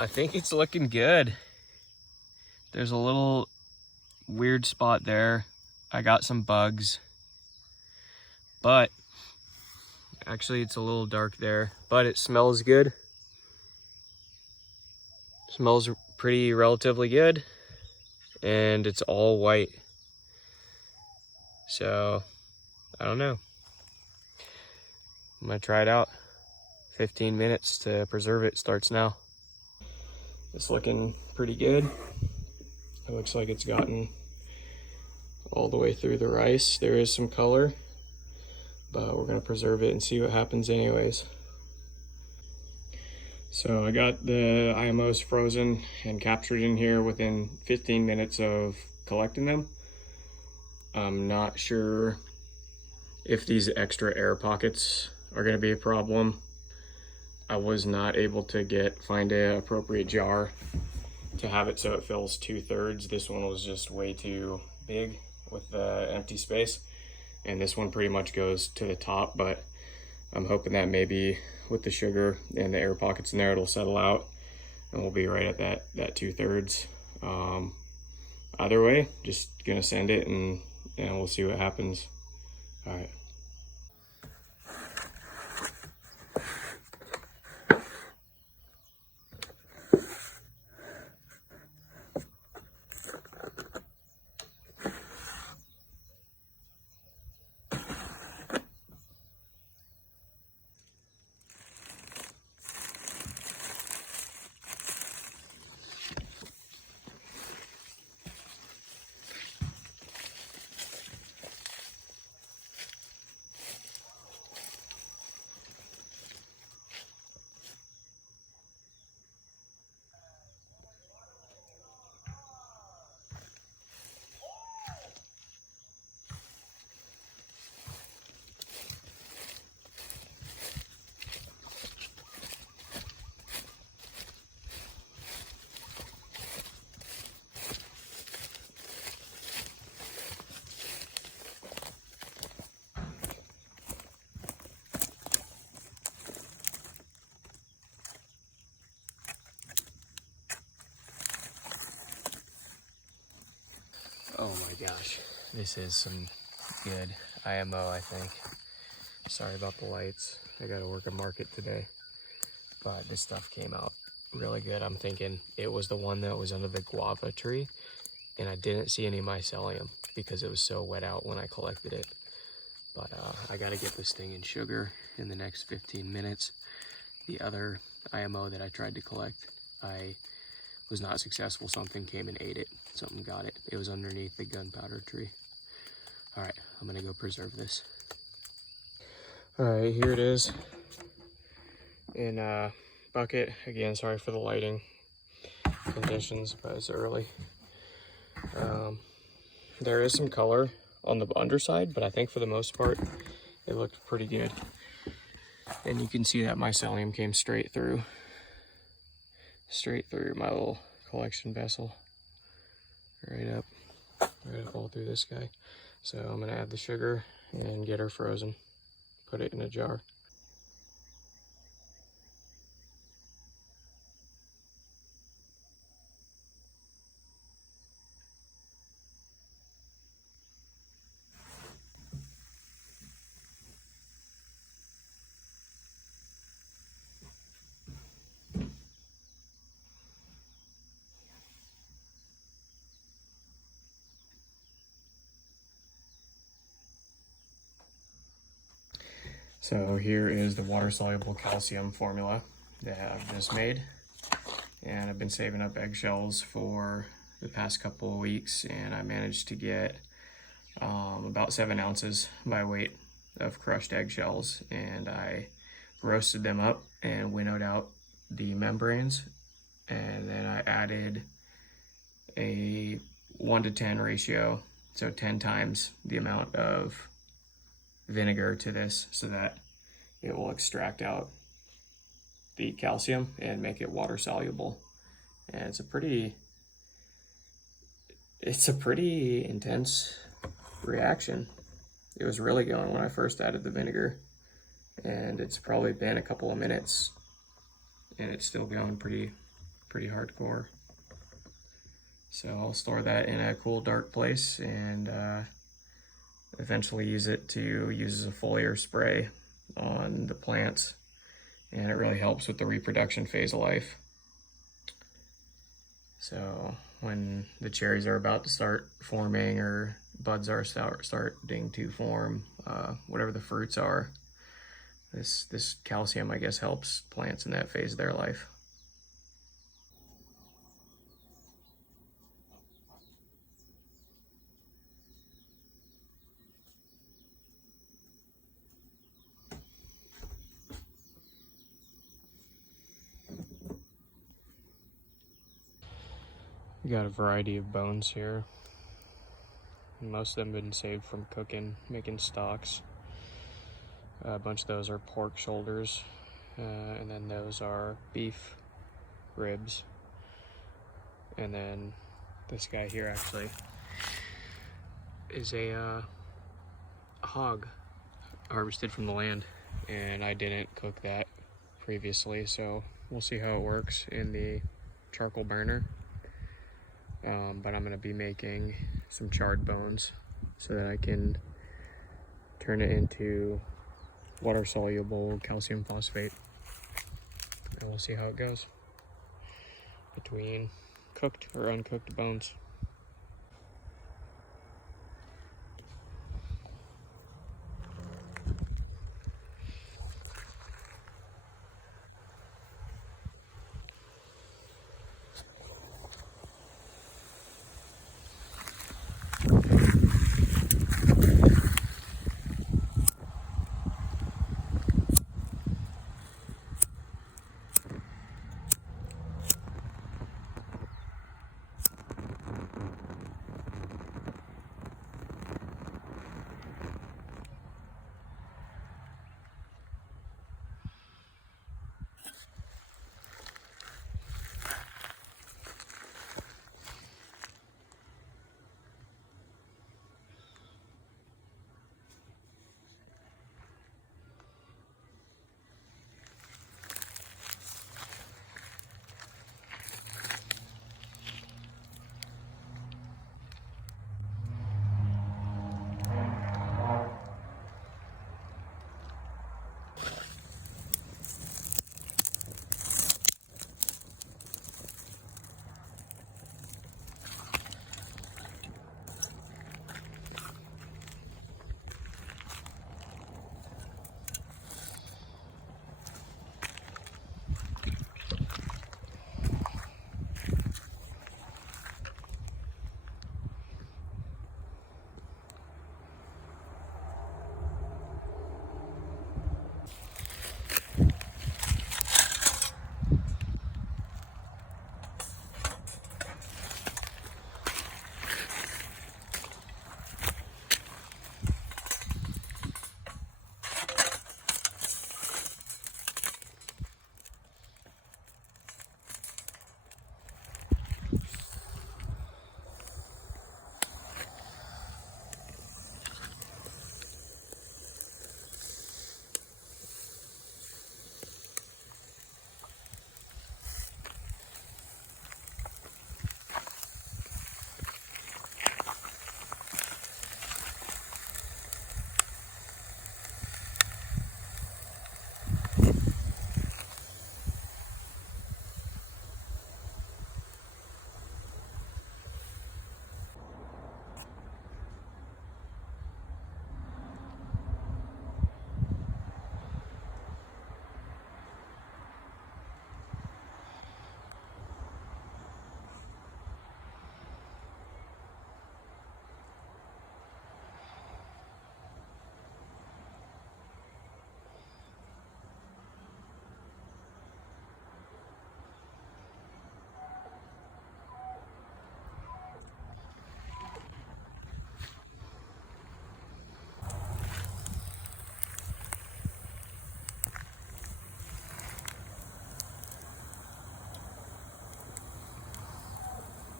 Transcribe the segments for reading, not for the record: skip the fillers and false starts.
I think it's looking good. There's a little weird spot there. I got some bugs, but actually it's a little dark there, but it smells good. Smells pretty relatively good, and it's all white. So I don't know. I'm gonna try it out. 15 minutes to preserve it starts now. It's looking pretty good. It looks like it's gotten all the way through the rice. There is some color, but we're gonna preserve it and see what happens anyways. So I got the IMOs frozen and captured in here within 15 minutes of collecting them. I'm not sure if these extra air pockets are gonna be a problem. I was not able to find an appropriate jar to have it so it fills 2/3. This one was just way too big with the empty space, and this one pretty much goes to the top, but I'm hoping that maybe with the sugar and the air pockets in there, it'll settle out and we'll be right at that 2/3. Either way, just gonna send it and we'll see what happens. All right. Oh my gosh, this is some good IMO, I think. Sorry about the lights. I gotta work a market today, but this stuff came out really good. I'm thinking it was the one that was under the guava tree, and I didn't see any mycelium because it was so wet out when I collected it. But I gotta get this thing in sugar in the next 15 minutes. The other IMO that I tried to collect, I was not successful. Something came and ate it. Something got it. It was underneath the gunpowder tree. All right, I'm gonna go preserve this. All right, here it is in a bucket. Again, sorry for the lighting conditions, but it's early. There is some color on the underside, but I think for the most part, it looked pretty good. And you can see that mycelium came straight through my little collection vessel, right up all through this guy. So I'm gonna add the sugar and get her frozen, put it in a jar. So here is the water-soluble calcium formula that I've just made. And I've been saving up eggshells for the past couple of weeks, and I managed to get about 7 ounces by weight of crushed eggshells, and I roasted them up and winnowed out the membranes, and then I added a 1-to-10 ratio, so 10 times the amount of vinegar to this so that it will extract out the calcium and make it water soluble. And it's a pretty intense reaction. It was really going when I first added the vinegar, and it's probably been a couple of minutes and it's still going pretty pretty hardcore. So I'll store that in a cool, dark place and eventually use it to use as a foliar spray on the plants. And it really helps with the reproduction phase of life. So when the cherries are about to start forming or buds are starting to form, whatever the fruits are, this calcium, I guess, helps plants in that phase of their life. We got a variety of bones here. Most of them have been saved from cooking, making stocks. A bunch of those are pork shoulders, and then those are beef ribs. And then this guy here actually is a hog harvested from the land, and I didn't cook that previously, so we'll see how it works in the charcoal burner. But I'm going to be making some charred bones so that I can turn it into water-soluble calcium phosphate. And we'll see how it goes between cooked or uncooked bones.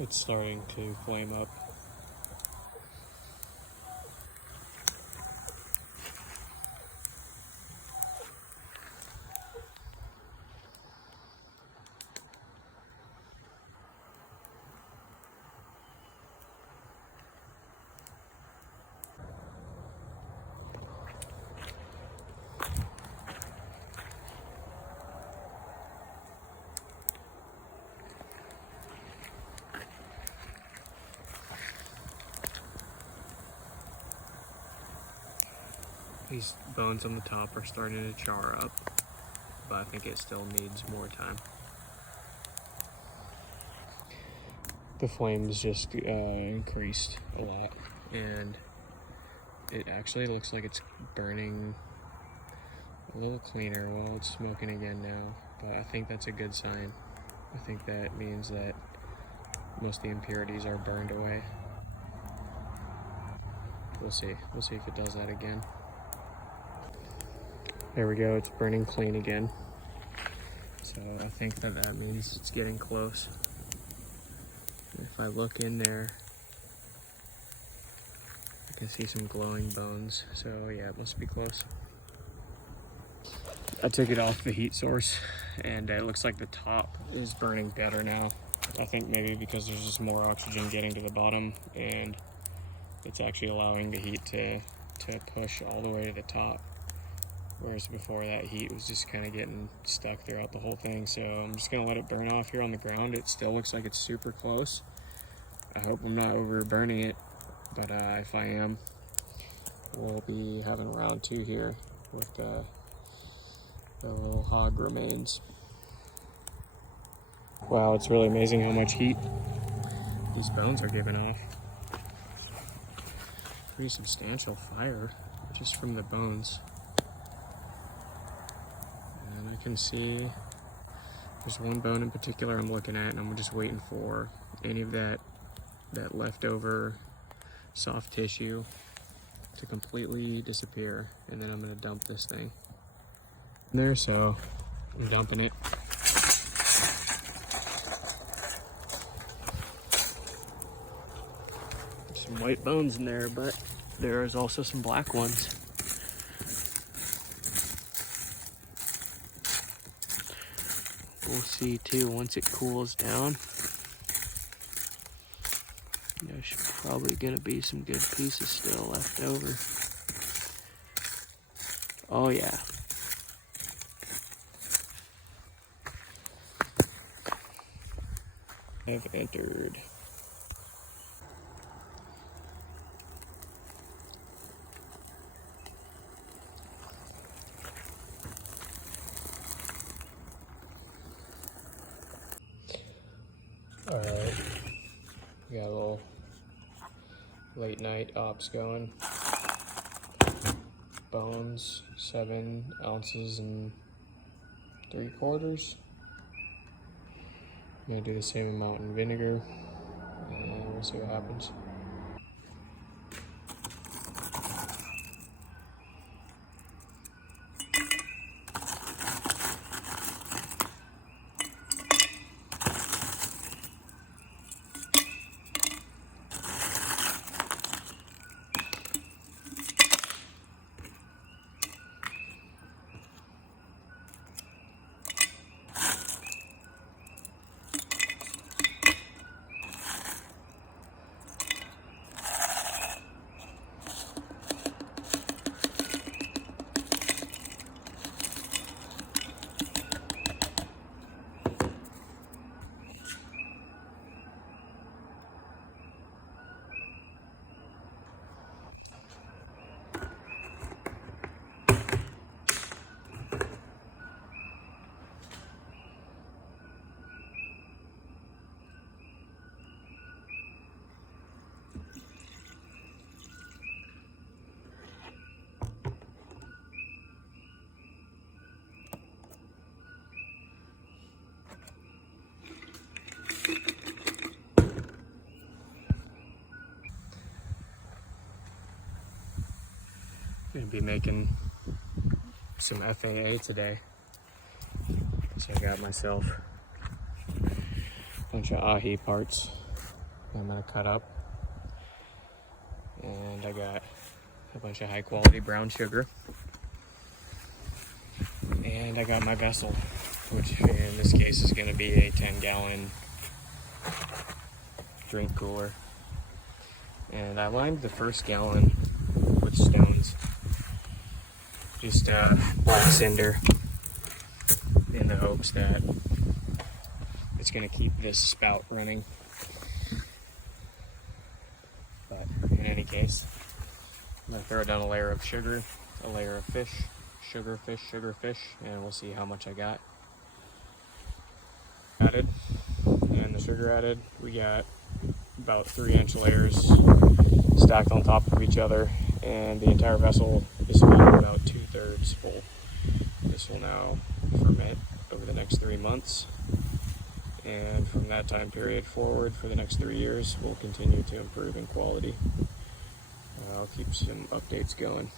It's starting to flame up. These bones on the top are starting to char up, but I think it still needs more time. The flames just increased a lot, and it actually looks like it's burning a little cleaner while it's smoking again now, but I think that's a good sign. I think that means that most of the impurities are burned away. We'll see if it does that again. There we go, it's burning clean again. So I think that means it's getting close. If I look in there, I can see some glowing bones. So yeah, it must be close. I took it off the heat source, and it looks like the top is burning better now. I think maybe because there's just more oxygen getting to the bottom, and it's actually allowing the heat to push all the way to the top. Whereas before, that heat was just kind of getting stuck throughout the whole thing. So I'm just gonna let it burn off here on the ground. It still looks like it's super close. I hope I'm not over burning it, but if I am, we'll be having round 2 here with the little hog remains. Wow, it's really amazing how much heat these bones are giving off. Pretty substantial fire just from the bones. And I can see there's one bone in particular I'm looking at, and I'm just waiting for any of that leftover soft tissue to completely disappear, and then I'm gonna dump this thing in there. So I'm dumping it. There's some white bones in there, but there's also some black ones. We'll see too once it cools down. There's probably gonna be some good pieces still left over. Oh yeah. I've entered. Alright, we got a little late night ops going. Bones, 7 ounces and 3/4. I'm gonna do the same amount in vinegar, and we'll see what happens. Gonna be making some FAA today. So I got myself a bunch of ahi parts I'm gonna cut up. And I got a bunch of high quality brown sugar. And I got my vessel, which in this case is gonna be a 10-gallon drink cooler. And I lined the first gallon with stones. Just black cinder, in the hopes that it's going to keep this spout running. But in any case, I'm going to throw down a layer of sugar a layer of fish, sugar fish, and we'll see how much I got added. And the sugar added, we got about 3-inch layers stacked on top of each other, and the entire vessel is filled about 2/3 full. This will now ferment over the next 3 months, and from that time period forward for the next 3 years, we'll continue to improve in quality. I'll keep some updates going.